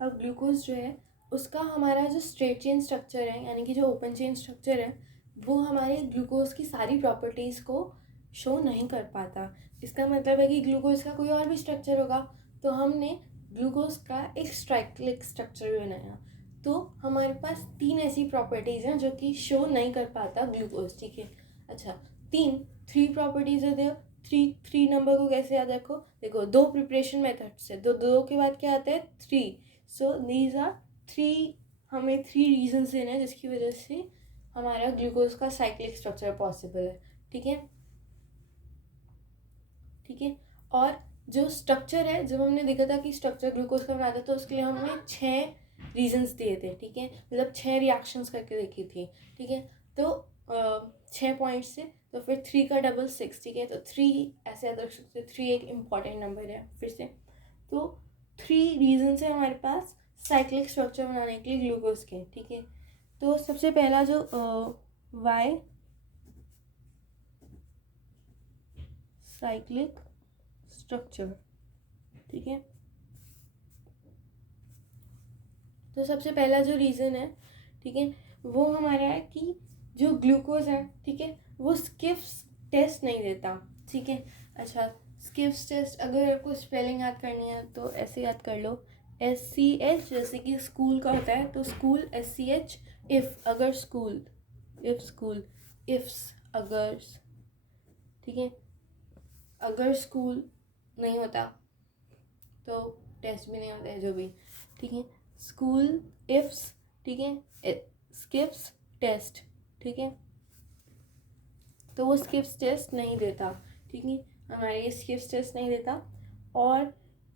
अब ग्लूकोज जो है उसका हमारा जो स्ट्रेट चेन स्ट्रक्चर है यानी कि जो ओपन चेन स्ट्रक्चर है वो हमारे ग्लूकोज की सारी प्रॉपर्टीज़ को शो नहीं कर पाता। इसका मतलब है कि ग्लूकोज का कोई और भी स्ट्रक्चर होगा, तो हमने ग्लूकोज का एक साइक्लिक स्ट्रक्चर बनाया। तो हमारे पास 3 ऐसी प्रॉपर्टीज़ हैं जो कि शो नहीं कर पाता ग्लूकोज, ठीक है। अच्छा, 3 प्रॉपर्टीज़ है। थ्री नंबर को कैसे याद रखो, देखो 2 प्रिपरेशन मेथड से, दो के बाद क्या आता है 3। सो दीज आर 3, हमें 3 रीजन्स देने हैं जिसकी वजह से हमारा ग्लूकोज का साइक्लिक स्ट्रक्चर पॉसिबल है, ठीक है। ठीक है, और जो स्ट्रक्चर है, जब हमने देखा था कि स्ट्रक्चर ग्लूकोज का बनाता तो उसके लिए हमने 6 रीजन्स दिए थे, ठीक है, मतलब 6 रिएक्शंस करके देखी थी, ठीक है। तो 6 पॉइंट्स से, तो फिर 3 का डबल 6, ठीक है। तो 3 ऐसे याद रख सकते हो, 3 एक इम्पॉर्टेंट नंबर है फिर से। तो 3 रीजन्स है हमारे पास साइक्लिक स्ट्रक्चर बनाने के लिए ग्लूकोज के, ठीक है। तो सबसे पहला जो वाई साइक्लिक स्ट्रक्चर, ठीक है। तो सबसे पहला जो रीज़न है, ठीक है, वो हमारा है कि जो ग्लूकोज है, ठीक है, वो स्किप्स टेस्ट नहीं देता, ठीक है। अच्छा, स्किप्स टेस्ट अगर आपको स्पेलिंग याद करनी है तो ऐसे याद कर लो, SCH, जैसे कि स्कूल का होता है तो स्कूल SCH, इफ़ अगर स्कूल, इफ़ स्कूल, इफ्स अगर, ठीक है। अगर स्कूल नहीं होता तो टेस्ट भी नहीं होता है, जो भी, ठीक है। स्कूल इफ्स, ठीक है, स्किप्स टेस्ट, ठीक है। तो वो स्किप्स टेस्ट नहीं देता, ठीक है, हमारे ये स्किप्स टेस्ट नहीं देता। और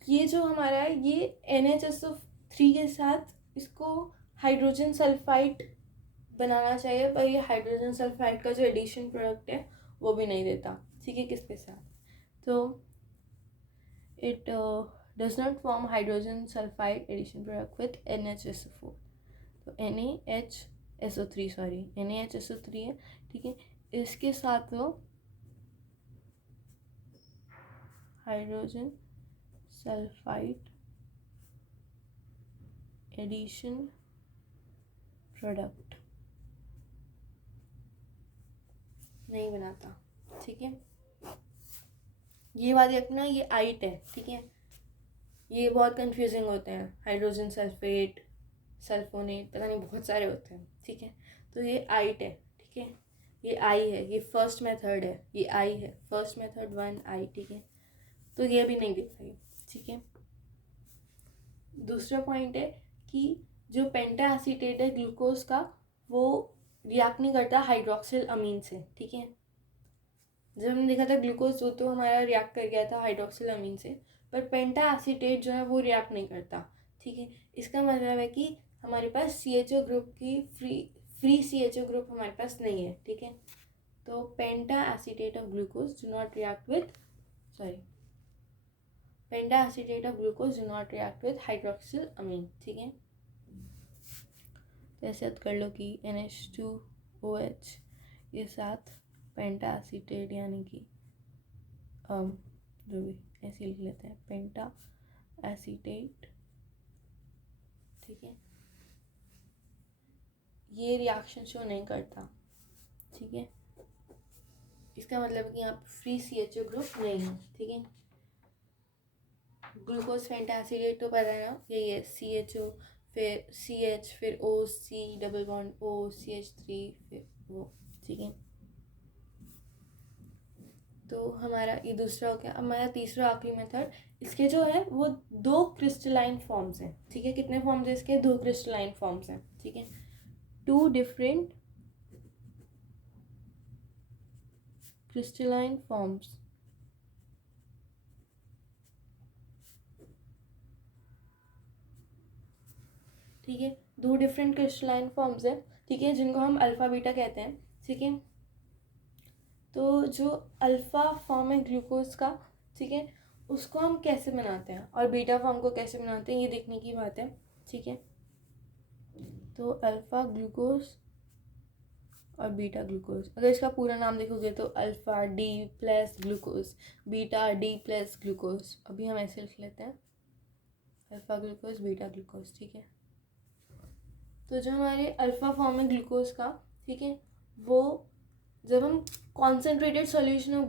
ये जो हमारा है ये NHSO3 के साथ इसको हाइड्रोजन सल्फाइड बनाना चाहिए, पर ये हाइड्रोजन सल्फाइड का जो एडिशन प्रोडक्ट है वो भी नहीं देता, ठीक है, किसके साथ। तो it does not form hydrogen sulfide addition product with NHSO4, तो NaHSO3, सॉरी NaHSO3 है, ठीक है। इसके साथ वो हाइड्रोजन सल्फाइड एडिशन प्रोडक्ट नहीं बनाता, ठीक है। ये बात रखना, ये आइट है, ठीक है। ये बहुत कंफ्यूजिंग होते हैं, हाइड्रोजन सल्फेट, सल्फोनेट, पता नहीं बहुत सारे होते हैं, ठीक है। तो ये आइट है, ठीक है, ये आई है, ये फर्स्ट मेथड है, ये आई है, फर्स्ट मेथड 1 आई, ठीक है। तो ये भी नहीं देता ये, ठीक है। दूसरा पॉइंट है कि जो पेंटा एसीटेट है ग्लूकोज का, वो रिएक्ट नहीं करता हाइड्रोक्सिल अमीन से, ठीक है। जब हमने देखा था ग्लूकोज तो हमारा रिएक्ट कर गया था हाइड्रोक्सिल अमीन से, पर पेंटा एसीटेट जो है वो रिएक्ट नहीं करता, ठीक है। इसका मतलब है कि हमारे पास CHO ग्रुप की फ्री CHO ग्रुप हमारे पास नहीं है, ठीक है। तो penta acetate of glucose do not react with, sorry, penta acetate of glucose do not react with hydroxylamine, ठीक है। तो ऐसे याद कर लो कि NH2OH के साथ पेंटा एसीटेट यानी कि जो भी ऐसे लिख लेते हैं पेंटा एसीटेट, ठीक है, ये रिएक्शन शो नहीं करता, ठीक है। इसका मतलब कि यहाँ पर फ्री CHO ग्रुप नहीं है, ठीक है। ग्लूकोज पेंटा एसीटेट तो पता है ना, यही है CHO, फिर CH, फिर OC डबल बॉन्ड OCH3, फिर वो, ठीक है। तो हमारा ये दूसरा हो गया। अब हमारा तीसरा आखिरी मेथड, इसके जो है वो 2 क्रिस्टलाइन फॉर्म्स हैं, ठीक है। कितने फॉर्म्स हैं इसके, 2 क्रिस्टलाइन फॉर्म्स हैं, ठीक है। 2 डिफरेंट क्रिस्टलाइन फॉर्म्स, ठीक है। 2 डिफरेंट क्रिस्टलाइन फॉर्म्स हैं, ठीक है, जिनको हम अल्फ़ा बीटा कहते हैं, ठीक है। तो जो अल्फ़ा फॉर्म है ग्लूकोज का, ठीक है, उसको हम कैसे बनाते हैं और बीटा फॉर्म को कैसे बनाते हैं ये देखने की बात है, ठीक है। तो अल्फ़ा ग्लूकोज और बीटा ग्लूकोज, अगर इसका पूरा नाम देखोगे तो alpha D plus glucose, beta D plus glucose. अभी हम ऐसे लिख लेते हैं, अल्फ़ा ग्लूकोज बीटा ग्लूकोज, ठीक है। तो जो हमारे अल्फ़ा फॉर्म है ग्लूकोज का, ठीक है, वो जब हम कॉन्सेंट्रेटेड सॉल्यूशन ऑफ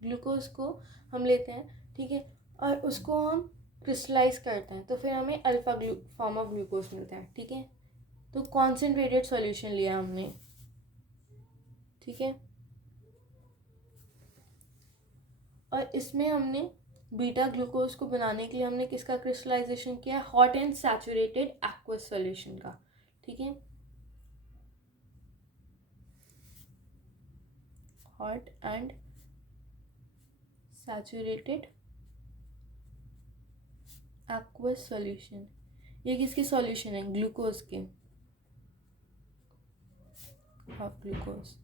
ग्लूकोज को हम लेते हैं, ठीक है, और उसको हम क्रिस्टलाइज करते हैं, तो फिर हमें अल्फ़ा फॉर्म ऑफ ग्लूकोज मिलता है, ठीक है। तो कॉन्सेंट्रेटेड सॉल्यूशन लिया हमने, ठीक है, और इसमें हमने बीटा ग्लूकोज को बनाने के लिए हमने किसका क्रिस्टलाइजेशन किया? Hot and saturated aqueous solution का, ठीक है, hot and saturated aqueous solution. ये किसके सॉल्यूशन है? ग्लूकोज के, ऑफ ग्लूकोज,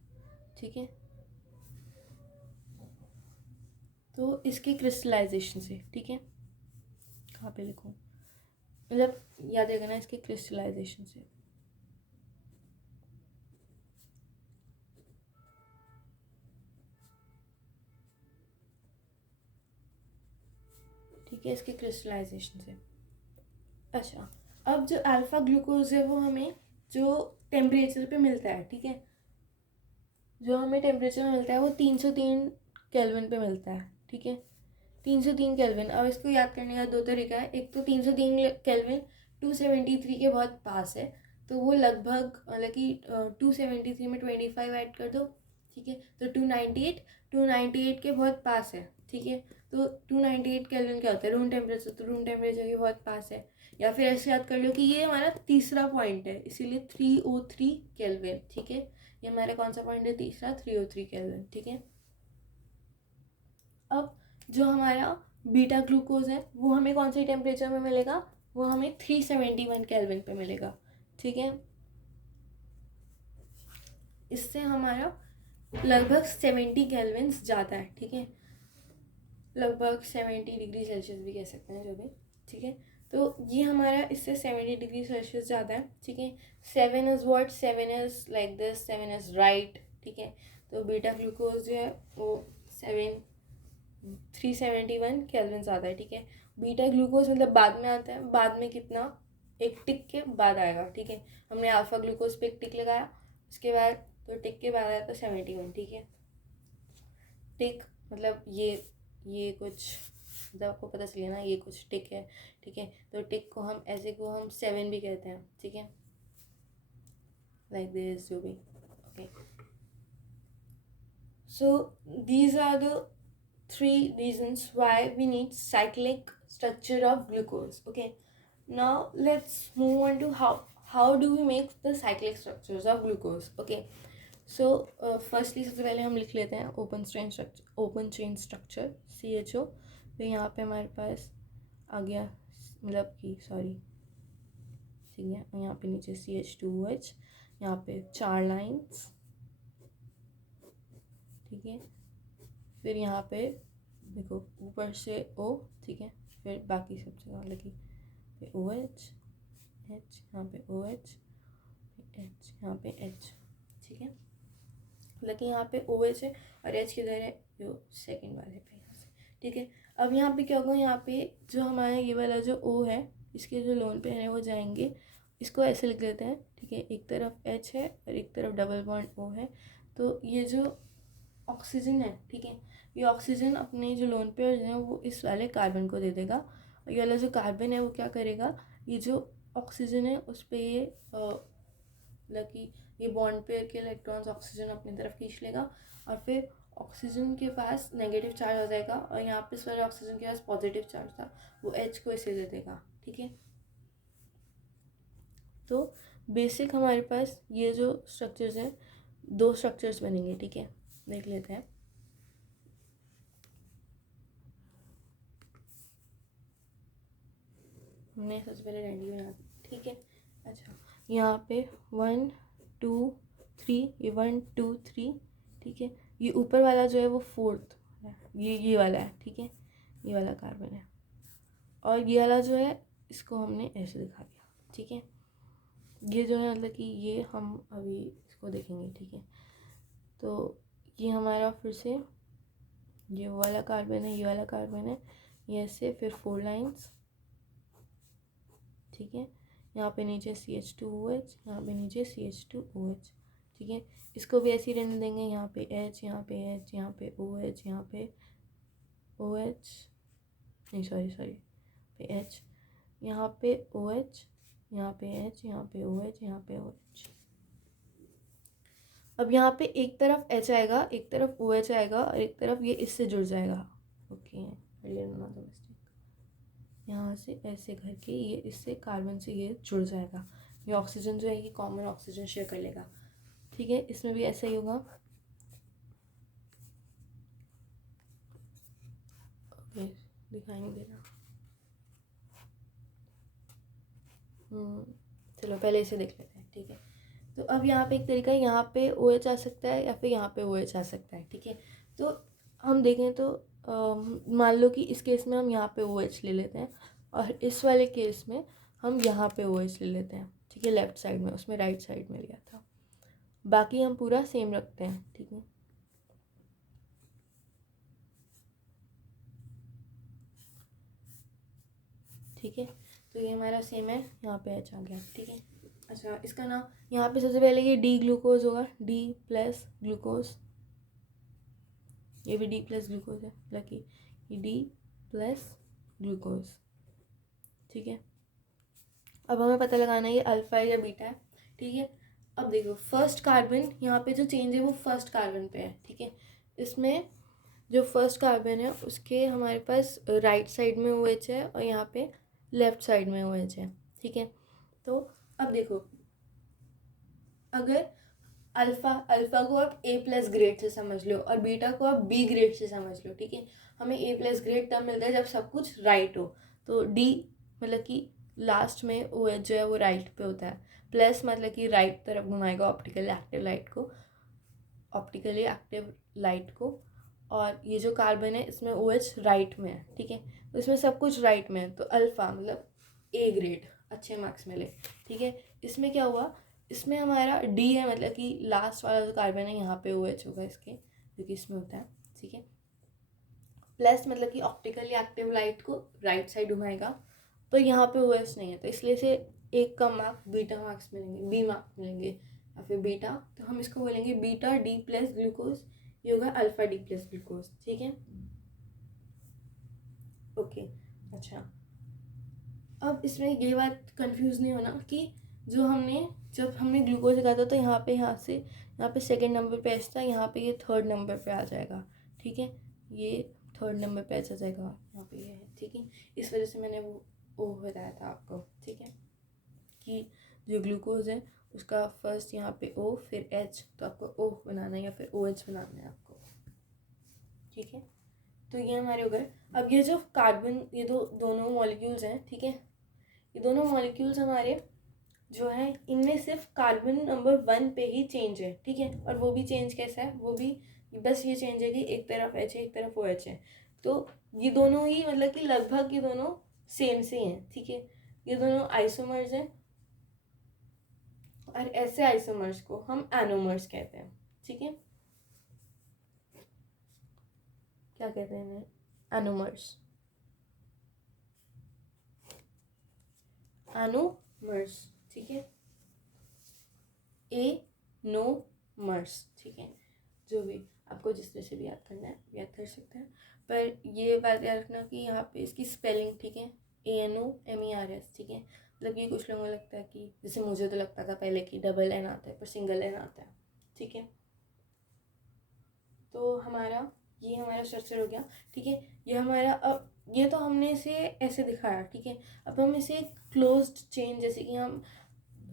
ठीक है। तो इसके क्रिस्टलाइजेशन से, ठीक है, कहाँ पे लिखूँ, मतलब याद रखना इसके क्रिस्टलाइजेशन से, ठीक है, इसके क्रिस्टलाइजेशन से। अच्छा, अब जो अल्फ़ा ग्लूकोज है वो हमें जो टेम्परेचर पे मिलता है, ठीक है, जो हमें टेम्परेचर में मिलता है वो 303 केल्विन पे मिलता है, ठीक है, 303 केल्विन। अब इसको याद करने का दो तरीका है। एक तो 303 केल्विन 273 के बहुत पास है, तो वो लगभग मतलब कि 273 में 25 ऐड कर दो, ठीक है, तो 298 के बहुत पास है, ठीक है। तो 298 केल्विन क्या होता है? रूम टेम्परेचर, तो रूम टेम्परेचर के बहुत पास है। या फिर ऐसे याद कर लो कि ये हमारा तीसरा पॉइंट है, इसीलिए 303 केल्विन, ठीक है। ये हमारा कौन सा पॉइंट है? तीसरा, 303 केल्विन, ठीक है। अब जो हमारा बीटा ग्लूकोज है वो हमें कौन से टेम्परेचर में मिलेगा? वो हमें 371 केल्विन पे मिलेगा, ठीक है। इससे हमारा लगभग 70 केल्विन्स ज़्यादा है, ठीक है, लगभग 70 डिग्री सेल्सियस भी कह सकते हैं, जो भी, ठीक है। तो ये हमारा इससे 70 डिग्री सेल्सियस ज़्यादा है, ठीक है। 7 is what? 7 is like this, 7 is right, ठीक है। तो बीटा ग्लूकोज जो है वो 371 केल्विन ज़्यादा है, ठीक है। बीटा ग्लूकोज मतलब बाद में आता है, बाद में कितना? एक टिक के बाद आएगा, ठीक है। हमने अल्फ़ा ग्लूकोज पे एक टिक लगाया, उसके बाद तो टिक के बाद आया तो 71, ठीक है। टिक मतलब ये कुछ मतलब आपको पता चलिए ना, ये कुछ टिक है, ठीक है। तो टिक को हम ऐसे को हम 7 भी कहते हैं, ठीक है, लाइक दिस, जो भी, okay. So these are the 3 reasons why we need cyclic structure of glucose. Okay, now let's move on to how do we make the cyclic structures of glucose. Okay, so firstly सबसे पहले हम लिख लेते हैं open chain structure CHO। फिर यहाँ पे हमारे पास आ गया, मतलब कि सॉरी, ठीक है, यहाँ पे नीचे CH2OH, यहाँ पे 4 लाइन्स, ठीक है। फिर यहाँ पे देखो ऊपर से O, ठीक है, फिर बाकी सब जगह लगी, फिर OH, H, यहाँ पे OH, H, यहाँ पे H, ठीक है, लगी यहाँ पे OH है और H किधर है? जो सेकंड वाले पे, यहाँ से, ठीक है। अब यहाँ पे क्या होगा? यहाँ पे जो हमारा ये वाला जो O है, इसके जो लोन पे है वो जाएंगे, इसको ऐसे लिख लेते हैं, ठीक है। एक तरफ H है और एक तरफ डबल बॉन्ड O है, तो ये जो ऑक्सीजन है, ठीक है, ये ऑक्सीजन अपने जो लोन पेयर हैं वो इस वाले कार्बन को दे देगा, और ये वाला जो कार्बन है वो क्या करेगा? ये जो ऑक्सीजन है उस पर ये मतलब कि ये बॉन्ड पेयर के इलेक्ट्रॉन्स ऑक्सीजन अपनी तरफ खींच लेगा, और फिर ऑक्सीजन के पास नेगेटिव चार्ज हो जाएगा, और यहाँ पे इस वाले ऑक्सीजन के पास पॉजिटिव चार्ज था, वो H को इसे दे देगा, ठीक है। तो बेसिक हमारे पास ये जो स्ट्रक्चर्स हैं, 2 स्ट्रक्चर्स बनेंगे, ठीक है, देख लेते हैं। हमने सबसे पहले रेंडी बना दी, ठीक है। अच्छा, यहाँ पे 1 2 3, ये 1 2 3, ठीक है। ये ऊपर वाला जो है वो 4th है, ये वाला है, ठीक है, ये वाला कार्बन है, और ये वाला जो है इसको हमने ऐसे दिखा दिया, ठीक है। ये जो है मतलब कि ये हम अभी इसको देखेंगे, ठीक है। तो ये हमारा फिर से ये वाला कार्बन है, ये वाला कार्बन है, ये ऐसे, फिर 4 लाइन्स, ठीक है। यहाँ पे नीचे CH2OH, यहाँ पे नीचे CH2OH, ठीक है। इसको भी ऐसे ही रहने देंगे, यहाँ पे H, यहाँ पे H, यहाँ पे OH, यहाँ पे OH, नहीं सॉरी पे H, यहाँ पे OH, यहाँ पे H, यहाँ पे OH, यहाँ पे OH। अब यहाँ पे एक तरफ H आएगा, एक तरफ OH आएगा, और एक तरफ ये इससे जुड़ जाएगा। ओके, यहाँ से ऐसे करके ये इससे कार्बन से ये जुड़ जाएगा। ये ऑक्सीजन जो है ये कॉमन ऑक्सीजन शेयर कर लेगा, ठीक है। इसमें भी ऐसा ही होगा। ओके, दिखाई नहीं दे रहा। चलो पहले इसे देख लेते हैं, ठीक है। तो अब यहाँ पे एक तरीका है, यहाँ पे OH आ सकता है या फिर यहाँ पे OH आ सकता है, ठीक है। तो हम देखें तो मान लो कि इस केस में हम यहाँ पे OH ले लेते हैं, और इस वाले केस में हम यहाँ पे OH ले लेते हैं, ठीक है, लेफ्ट साइड में, उसमें राइट साइड में लिया था। बाकी हम पूरा सेम रखते हैं, ठीक है। ठीक है, तो ये हमारा सेम है, यहाँ पे H आ गया, ठीक है। अच्छा, इसका नाम यहाँ पे सबसे पहले ये D ग्लूकोज होगा, D प्लस ग्लूकोज, ये भी D प्लस ग्लूकोज है, मतलब ये D प्लस ग्लूकोज, ठीक है। अब हमें पता लगाना है ये अल्फा है या बीटा है, ठीक है। अब देखो फर्स्ट कार्बन, यहाँ पे जो चेंज है वो फर्स्ट कार्बन पे है, ठीक है। इसमें जो फर्स्ट कार्बन है उसके हमारे पास राइट साइड में OH है, और यहाँ पे लेफ्ट साइड में OH है, ठीक है। तो अब देखो, अगर अल्फ़ा को आप A प्लस ग्रेड से समझ लो और बीटा को आप B ग्रेड से समझ लो, ठीक है। हमें A प्लस ग्रेड तब मिलता है जब सब कुछ राइट हो। तो D मतलब कि लास्ट में OH जो है वो राइट पे होता है, प्लस मतलब कि राइट तरफ घुमाएगा ऑप्टिकली एक्टिव लाइट को, और ये जो कार्बन है इसमें OH राइट में है, ठीक है। तो इसमें सब कुछ राइट में है, तो अल्फ़ा मतलब A ग्रेड, अच्छे मार्क्स मिले, ठीक है। इसमें क्या हुआ, इसमें हमारा D है, मतलब कि लास्ट वाला जो कार्बन है यहाँ पे OH होगा इसके, जो कि इसमें होता है, ठीक है। प्लस मतलब कि ऑप्टिकली एक्टिव लाइट को राइट साइड घुमाएगा, तो यहाँ पे OH नहीं है, तो इसलिए से एक कम मार्क्स बीटा मार्क्स मिलेंगे, B मार्क्स मिलेंगे, या फिर बीटा, तो हम इसको बोलेंगे बीटा D प्लस ग्लूकोज, ये होगा अल्फा D प्लस ग्लूकोज, ठीक है। ओके, अच्छा, अब इसमें ये बात कंफ्यूज नहीं होना कि जब हमने ग्लूकोज लिखा था तो यहाँ पे सेकंड नंबर पे एच था, यहाँ पे ये थर्ड नंबर पे आ जाएगा, ठीक है। ये थर्ड नंबर पे एच आ जाएगा, यहाँ पे ये है, ठीक है। इस वजह से मैंने वो ओ बताया था आपको, ठीक है, कि जो ग्लूकोज है उसका फर्स्ट यहाँ पे O फिर H, तो आपको O बनाना है या फिर OH बनाना है आपको, ठीक है। तो ये हमारे हो गए। अब ये जो कार्बन, ये दोनों मॉलिक्यूल्स हैं, ठीक है, ये दोनों मॉलिक्यूल्स हमारे जो है इनमें सिर्फ कार्बन नंबर 1 पे ही चेंज है, ठीक है। और वो भी चेंज कैसा है, वो भी बस ये चेंज है कि एक तरफ H है एक तरफ OH है, तो ये दोनों ही मतलब कि लगभग ये दोनों सेम से हैं, ठीक है। ये दोनों आइसोमर्स हैं, और ऐसे आइसोमर्स को हम एनोमर्स कहते हैं, ठीक है। क्या कहते हैं इन्हें, एनोमर्स, एनोमर्स, ठीक है, एनोमर्स, ठीक है। जो भी आपको जिस तरह से भी याद करना है याद कर सकते हैं, पर ये बात याद रखना कि यहाँ पे इसकी स्पेलिंग, ठीक है, ANOMERS, ठीक है। मतलब ये कुछ लोगों को लगता है कि, जैसे मुझे तो लगता था पहले कि डबल N आता है पर सिंगल N आता है, ठीक है। तो ये हमारा स्ट्रक्चर हो गया, ठीक है। ये हमारा, अब ये तो हमने इसे ऐसे दिखाया, ठीक है। अब हम इसे क्लोज्ड चेन, जैसे कि हम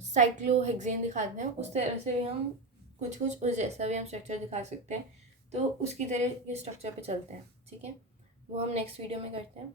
साइक्लोहेक्सेन दिखाते हैं उस तरह से हम कुछ उस जैसा भी हम स्ट्रक्चर दिखा सकते हैं, तो उसकी तरह ये स्ट्रक्चर पे चलते हैं, ठीक है। वो हम नेक्स्ट वीडियो में करते हैं।